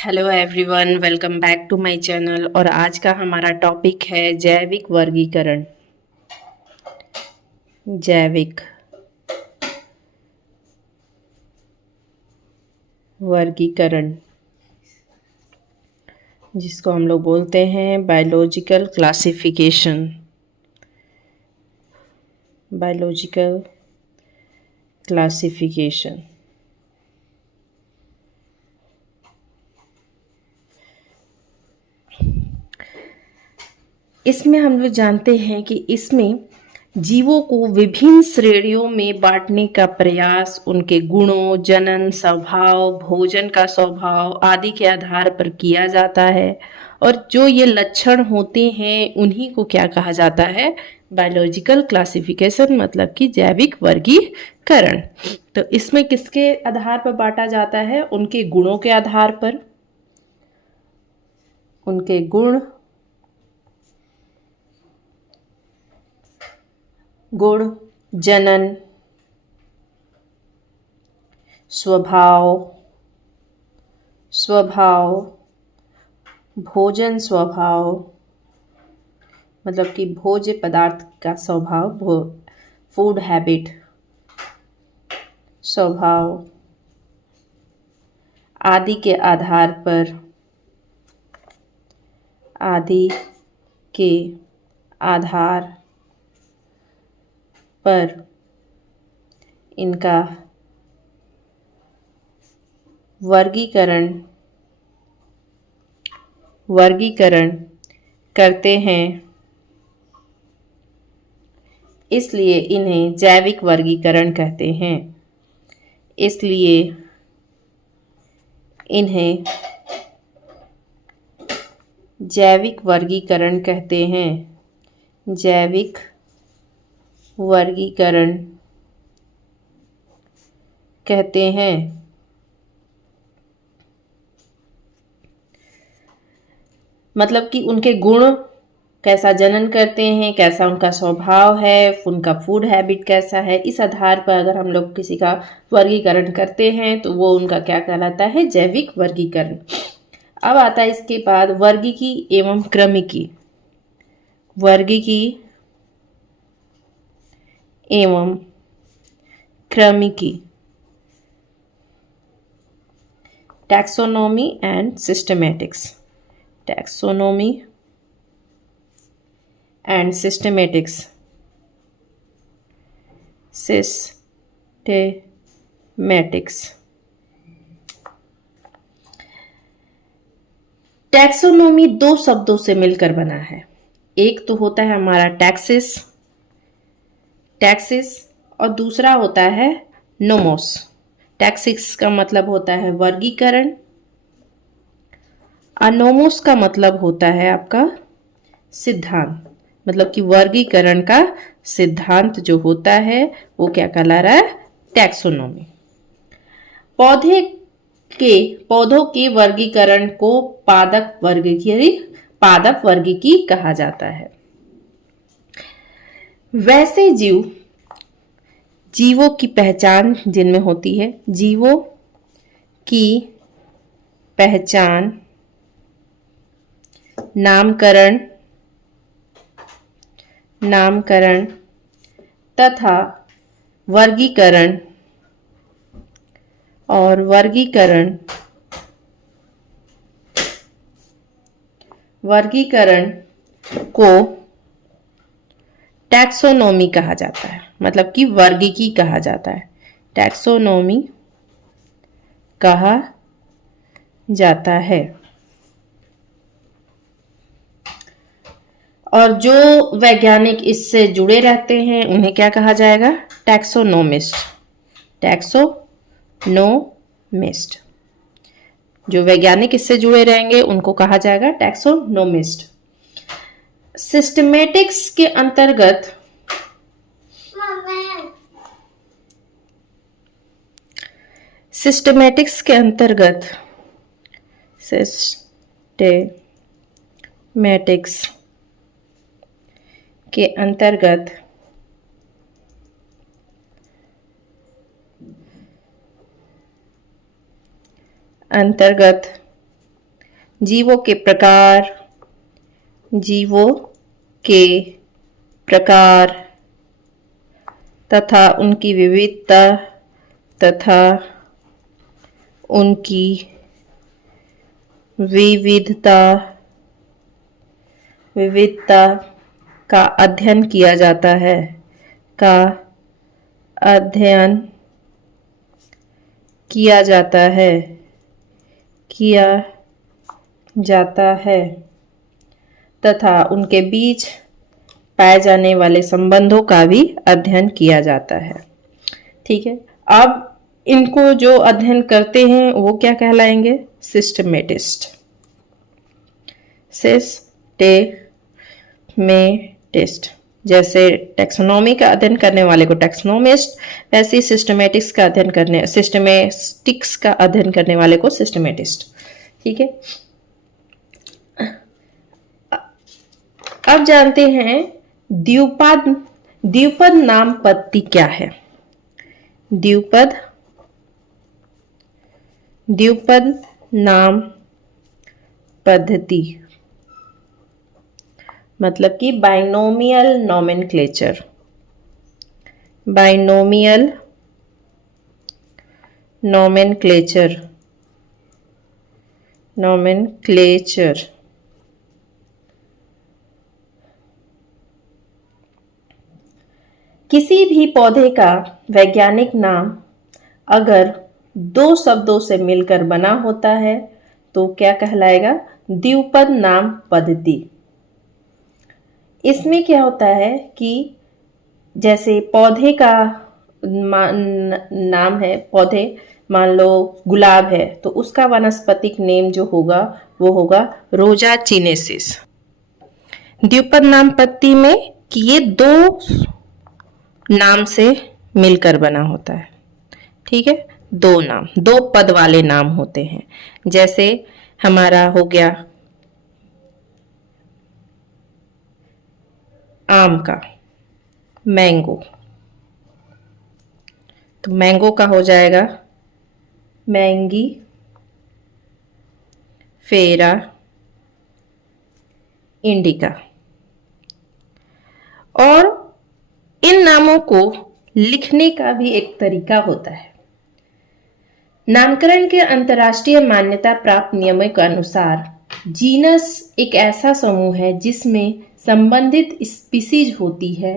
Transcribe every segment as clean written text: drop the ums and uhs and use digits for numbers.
Hello everyone, welcome back to my channel. और आज का हमारा टॉपिक है जैविक वर्गीकरण। जैविक वर्गीकरण, जिसको हम लोग बोलते हैं बायोलॉजिकल क्लासिफिकेशन। बायोलॉजिकल क्लासिफिकेशन इसमें हम लोग जानते हैं कि इसमें जीवों को विभिन्न श्रेणियों में बांटने का प्रयास उनके गुणों, जनन, स्वभाव, भोजन का स्वभाव आदि के आधार पर किया जाता है। और जो ये लक्षण होते हैं उन्हीं को क्या कहा जाता है? बायोलॉजिकल क्लासिफिकेशन, मतलब कि जैविक वर्गीकरण। तो इसमें किसके आधार पर बांटा जाता है? उनके गुणों के आधार पर। उनके गुण, जनन, स्वभाव, भोजन स्वभाव, मतलब कि भोज्य पदार्थ का स्वभाव, फूड हैबिट स्वभाव आदि के आधार पर, इनका वर्गीकरण करते हैं। इसलिए इन्हें जैविक वर्गीकरण कहते हैं। इसलिए इन्हें जैविक वर्गीकरण कहते हैं। जैविक वर्गीकरण कहते हैं। मतलब कि उनके गुण कैसा जनन करते हैं, कैसा उनका स्वभाव है, उनका फूड हैबिट कैसा है, इस आधार पर अगर हम लोग किसी का वर्गीकरण करते हैं तो वो उनका क्या कहलाता है? जैविक वर्गीकरण। अब आता है इसके बाद वर्गीकी एवं क्रमिकी। वर्गीकी एवं क्रमिकी, taxonomy and systematics. Taxonomy and systematics. Taxonomy दो शब्दों से मिलकर बना है। एक तो होता है हमारा टैक्सिस, और दूसरा होता है नोमोस। टैक्सिस का मतलब होता है वर्गीकरण, अनोमोस का मतलब होता है आपका सिद्धांत। मतलब कि वर्गीकरण का सिद्धांत जो होता है वो क्या कहला रहा है? टैक्सोनॉमी। पौधों के वर्गीकरण को पादप वर्गीकी कहा जाता है। वैसे जीवों की पहचान जिनमें होती है, जीवों की पहचान, नामकरण तथा वर्गीकरण को टैक्सोनॉमी कहा जाता है। मतलब कि वर्गीकी कहा जाता है। टैक्सोनॉमी कहा जाता है। और जो वैज्ञानिक इससे जुड़े रहते हैं उन्हें क्या कहा जाएगा? टैक्सोनोमिस्ट। टैक्सोनोमिस्ट। जो वैज्ञानिक इससे जुड़े रहेंगे उनको कहा जाएगा टैक्सोनोमिस्ट। सिस्टमैटिक्स के अंतर्गत सिस्टमैटिक्स के अंतर्गत जीवों के प्रकार, जीवों के प्रकार तथा उनकी विविधता तथा उनकी विविधता का अध्ययन किया जाता है, का अध्ययन किया जाता है तथा उनके बीच पाए जाने वाले संबंधों का भी अध्ययन किया जाता है। ठीक है, अब इनको जो अध्ययन करते हैं वो क्या कहलाएंगे? सिस्टमेटिस्ट। सिस्टेमेटिस्ट, जैसे टैक्सोनॉमी का अध्ययन करने वाले को टैक्सोनोमिस्ट, वैसे ही सिस्टमेटिक्स का अध्ययन करने वाले को सिस्टमेटिस्ट। ठीक है, अब जानते हैं द्विपद नाम पद्धति क्या है। द्विपद नाम पद्धति मतलब कि बाइनोमियल नोमेनक्लेचर। बाइनोमियल नोमेनक्लेचर किसी भी पौधे का वैज्ञानिक नाम अगर दो शब्दों से मिलकर बना होता है तो क्या कहलाएगा? द्विपद नाम पद्धति। इसमें क्या होता है कि जैसे पौधे का नाम है, पौधे मान लो गुलाब है, तो उसका वानस्पतिक नेम जो होगा वो होगा रोजा चिनेसिस। द्विपद नाम पद्धति में कि ये दो नाम से मिलकर बना होता है। ठीक है, दो नाम, दो पद वाले नाम होते हैं। जैसे हमारा हो गया आम का मैंगो, तो मैंगो का हो जाएगा मैंगी फेरा इंडिका। और इन नामों को लिखने का भी एक तरीका होता है। नामकरण के अंतर्राष्ट्रीय मान्यता प्राप्त नियमों के अनुसार जीनस एक ऐसा समूह है जिसमें संबंधित स्पीसीज होती है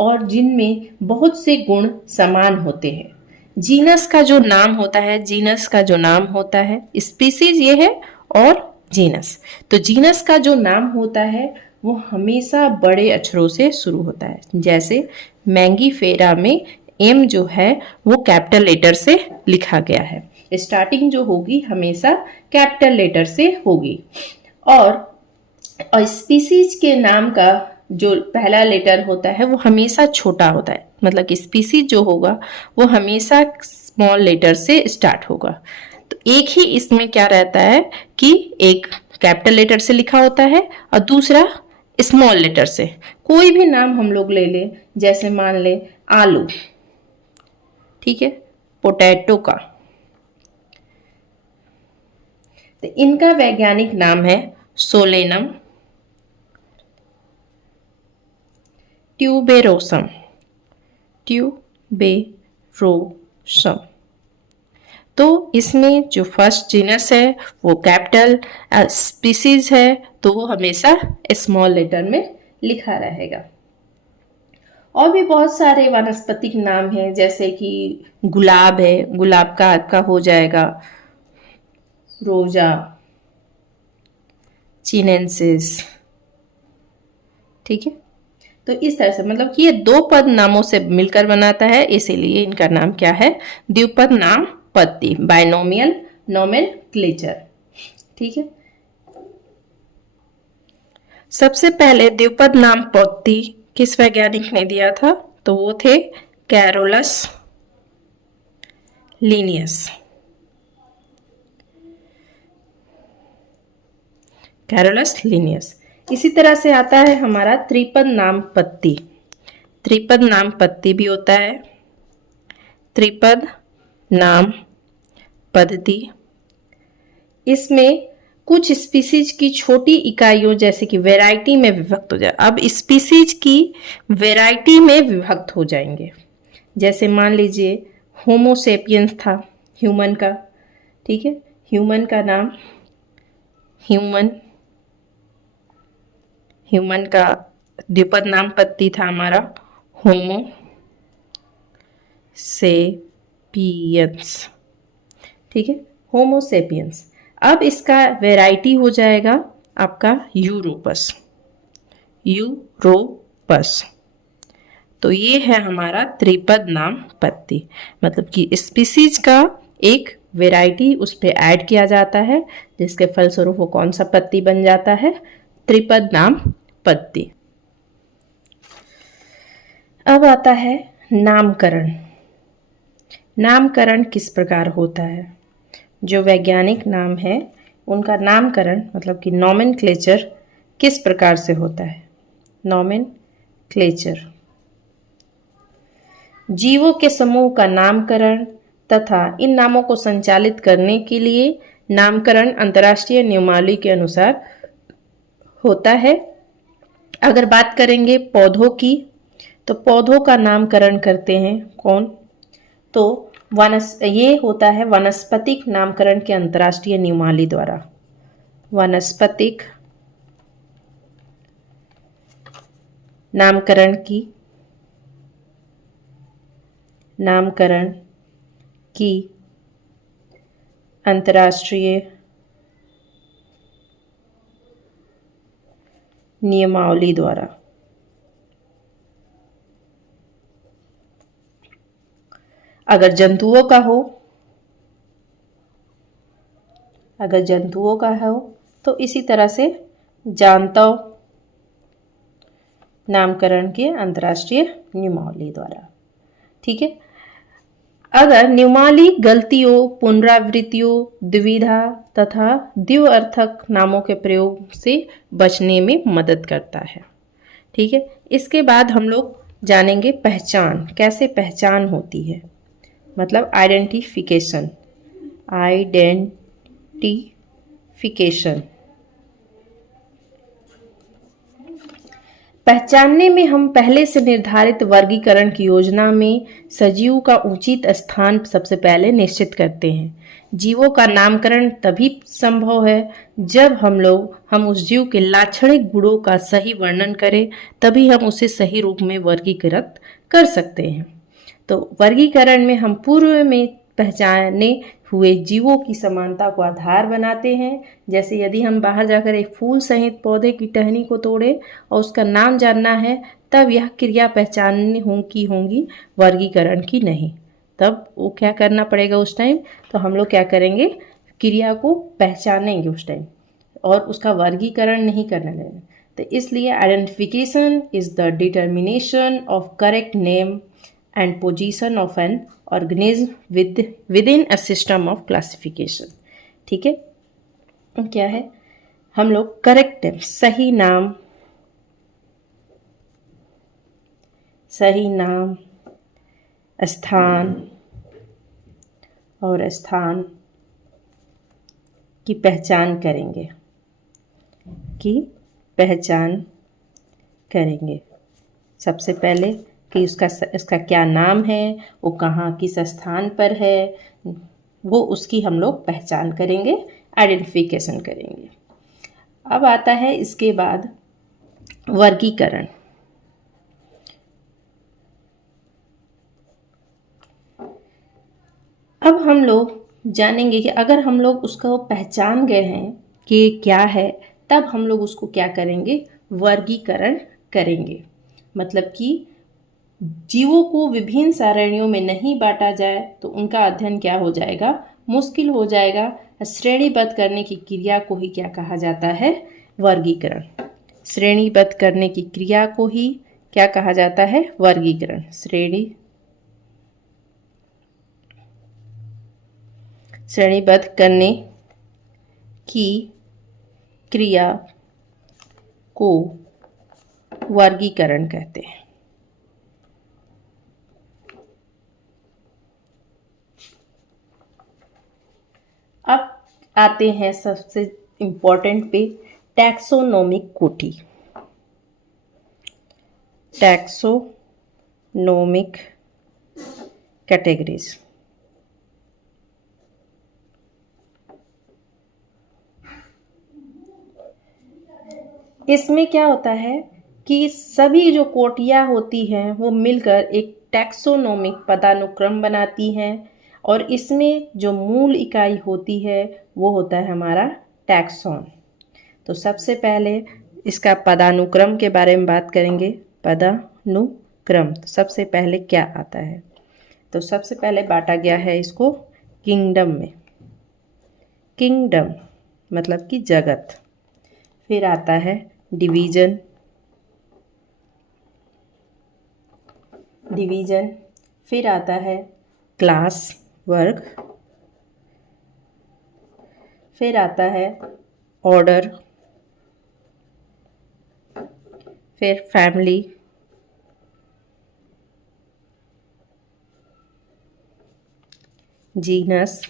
और जिनमें बहुत से गुण समान होते हैं। जीनस का जो नाम होता है, स्पीसीज ये है और जीनस। तो जीनस का जो नाम होता है वो हमेशा बड़े अक्षरों से शुरू होता है। जैसे मैंगीफेरा में एम जो है वो कैपिटल लेटर से लिखा गया है। स्टार्टिंग जो होगी हमेशा कैपिटल लेटर से होगी। और स्पीसीज के नाम का जो पहला लेटर होता है वो हमेशा छोटा होता है। मतलब कि स्पीसीज जो होगा वो हमेशा स्मॉल लेटर से स्टार्ट होगा। तो एक ही इसमें क्या रहता है कि एक कैपिटल लेटर से लिखा होता है और दूसरा स्मॉल लेटर से। कोई भी नाम हम लोग ले लें, जैसे मान ले आलू, ठीक है, पोटैटो का, तो इनका वैज्ञानिक नाम है सोलेनम ट्यूबेरोसम। तो इसमें जो फर्स्ट जीनस है वो कैपिटल, स्पीसीज है तो वो हमेशा स्मॉल लेटर में लिखा रहेगा। और भी बहुत सारे वानस्पतिक नाम हैं, जैसे कि गुलाब है, गुलाब का आपका हो जाएगा रोजा चिनेंसिस। ठीक है, तो इस तरह से मतलब कि ये दो पद नामों से मिलकर बनाता है, इसीलिए इनका नाम क्या है? द्विपद नाम पद्धति, बाइनोमियल नोमेनक्लेचर। ठीक है, सबसे पहले द्विपद नाम पद्धति किस वैज्ञानिक ने दिया था? तो वो थे कैरोलस लिनियस। Carolus Linnaeus. इसी तरह से आता है हमारा त्रिपद नाम पद्धति। त्रिपद नाम पद्धति भी होता है। त्रिपद नाम पद्धति, इसमें कुछ स्पीसीज की छोटी इकाइयों जैसे कि वैरायटी में विभक्त हो जाए। अब स्पीसीज की वैरायटी में विभक्त हो जाएंगे। जैसे मान लीजिए होमोसेपियंस था ह्यूमन का, ठीक है, ह्यूमन का नाम, ह्यूमन का द्विपद नाम पत्ती था हमारा होमो सेपियंस, ठीक है, होमोसेपियंस। अब इसका वैरायटी हो जाएगा आपका यूरोपस, तो ये है हमारा त्रिपद नाम पत्ती, मतलब कि स्पीसीज का एक वैरायटी उस पे ऐड किया जाता है, जिसके फलस्वरूप वो कौन सा पत्ती बन जाता है, त्रिपद नाम पत्ती। अब आता है नामकरण। नामकरण किस प्रकार होता है? जो वैज्ञानिक नाम है उनका नामकरण मतलब कि नॉमेनक्लेचर किस प्रकार से होता है? नॉमेनक्लेचर जीवों के समूह का नामकरण तथा इन नामों को संचालित करने के लिए नामकरण अंतर्राष्ट्रीय नियमावली के अनुसार होता है। अगर बात करेंगे पौधों की, तो पौधों का नामकरण करते हैं कौन? तो ये होता है वानस्पतिक नामकरण के अंतर्राष्ट्रीय नियमावली द्वारा। वानस्पतिक नामकरण की अंतर्राष्ट्रीय नियमावली द्वारा। अगर जंतुओं का हो तो इसी तरह से जांतव नामकरण के अंतर्राष्ट्रीय नियमावली द्वारा, ठीक है। अगर नियमावली गलतियों, पुनरावृत्तियों, द्विधा तथा द्विअर्थक नामों के प्रयोग से बचने में मदद करता है, ठीक है। इसके बाद हम लोग जानेंगे पहचान, कैसे पहचान होती है, मतलब आइडेंटिफिकेशन। पहचानने में हम पहले से निर्धारित वर्गीकरण की योजना में सजीव का उचित स्थान सबसे पहले निश्चित करते हैं। जीवों का नामकरण तभी संभव है जब हम उस जीव के लाक्षणिक गुणों का सही वर्णन करें, तभी हम उसे सही रूप में वर्गीकृत कर सकते हैं। तो वर्गीकरण में हम पूर्व में पहचाने हुए जीवों की समानता को आधार बनाते हैं। जैसे यदि हम बाहर जाकर एक फूल सहित पौधे की टहनी को तोड़े और उसका नाम जानना है, तब यह क्रिया पहचाननी होंगी वर्गीकरण की नहीं। तब वो क्या करना पड़ेगा उस टाइम? तो हम लोग क्या करेंगे, क्रिया को पहचानेंगे उस टाइम और उसका वर्गीकरण नहीं करने लगेंगे। तो इसलिए identification is the determination of correct name and position of an organism within a system of classification, ठीक है। क्या है? हम लोग करेक्ट नेम, सही नाम, स्थान और स्थान की पहचान करेंगे सबसे पहले कि उसका क्या नाम है, वो कहाँ किस स्थान पर है, वो उसकी हम लोग पहचान करेंगे, आइडेंटिफिकेशन करेंगे। अब आता है इसके बाद वर्गीकरण। अब हम लोग जानेंगे कि अगर हम लोग उसको पहचान गए हैं कि क्या है, तब हम लोग उसको क्या करेंगे, वर्गीकरण करेंगे। मतलब कि जीवों को विभिन्न श्रेणियों में नहीं बांटा जाए तो उनका अध्ययन क्या हो जाएगा, मुश्किल हो जाएगा। श्रेणीबद्ध करने की क्रिया को ही क्या कहा जाता है, वर्गीकरण। श्रेणीबद्ध करने की क्रिया को ही क्या कहा जाता है, वर्गीकरण। श्रेणीबद्ध करने की क्रिया को वर्गीकरण कहते हैं। अब आते हैं सबसे इम्पॉर्टेंट पे टैक्सोनॉमिक कोटि, टैक्सोनॉमिक कैटेगरीज। इसमें क्या होता है कि सभी जो कोटियाँ होती हैं वो मिलकर एक टैक्सोनॉमिक पदानुक्रम बनाती हैं, और इसमें जो मूल इकाई होती है वो होता है हमारा टैक्सॉन। तो सबसे पहले इसका पदानुक्रम के बारे में बात करेंगे। पदानुक्रम, तो सबसे पहले क्या आता है? तो सबसे पहले बांटा गया है इसको किंगडम में। किंगडम मतलब कि जगत। फिर आता है डिवीजन, डिवीजन। फिर आता है क्लास, वर्ग। फिर आता है ऑर्डर, फिर फैमिली, जीनस,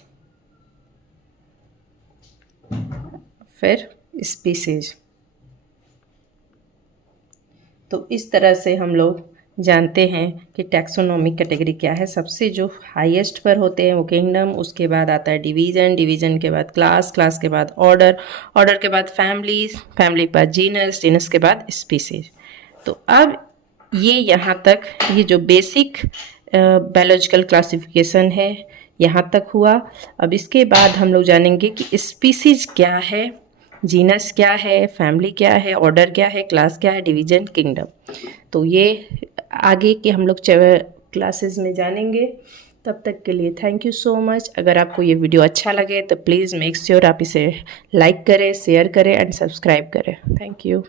फिर स्पीसीज। तो इस तरह से हम लोग जानते हैं कि टैक्सोनॉमिक कैटेगरी क्या है। सबसे जो हाईएस्ट पर होते हैं वो किंगडम, उसके बाद आता है डिवीज़न, डिवीज़न के बाद क्लास, क्लास के बाद ऑर्डर, ऑर्डर के बाद फैमिली, फैमिली के बाद जीनस, जीनस के बाद स्पीसीज। तो अब ये यहाँ तक ये जो बेसिक बायोलॉजिकल क्लासिफिकेशन है यहाँ तक हुआ। अब इसके बाद हम लोग जानेंगे कि स्पीसीज क्या है, जीनस क्या है, फैमिली क्या है, ऑर्डर क्या है, क्लास क्या है, डिवीजन, किंगडम। तो ये आगे के हम लोग क्लासेस में जानेंगे। तब तक के लिए थैंक यू सो मच। अगर आपको ये वीडियो अच्छा लगे तो प्लीज़ मेक श्योर आप इसे लाइक करें, शेयर करें एंड सब्सक्राइब करें। Thank you.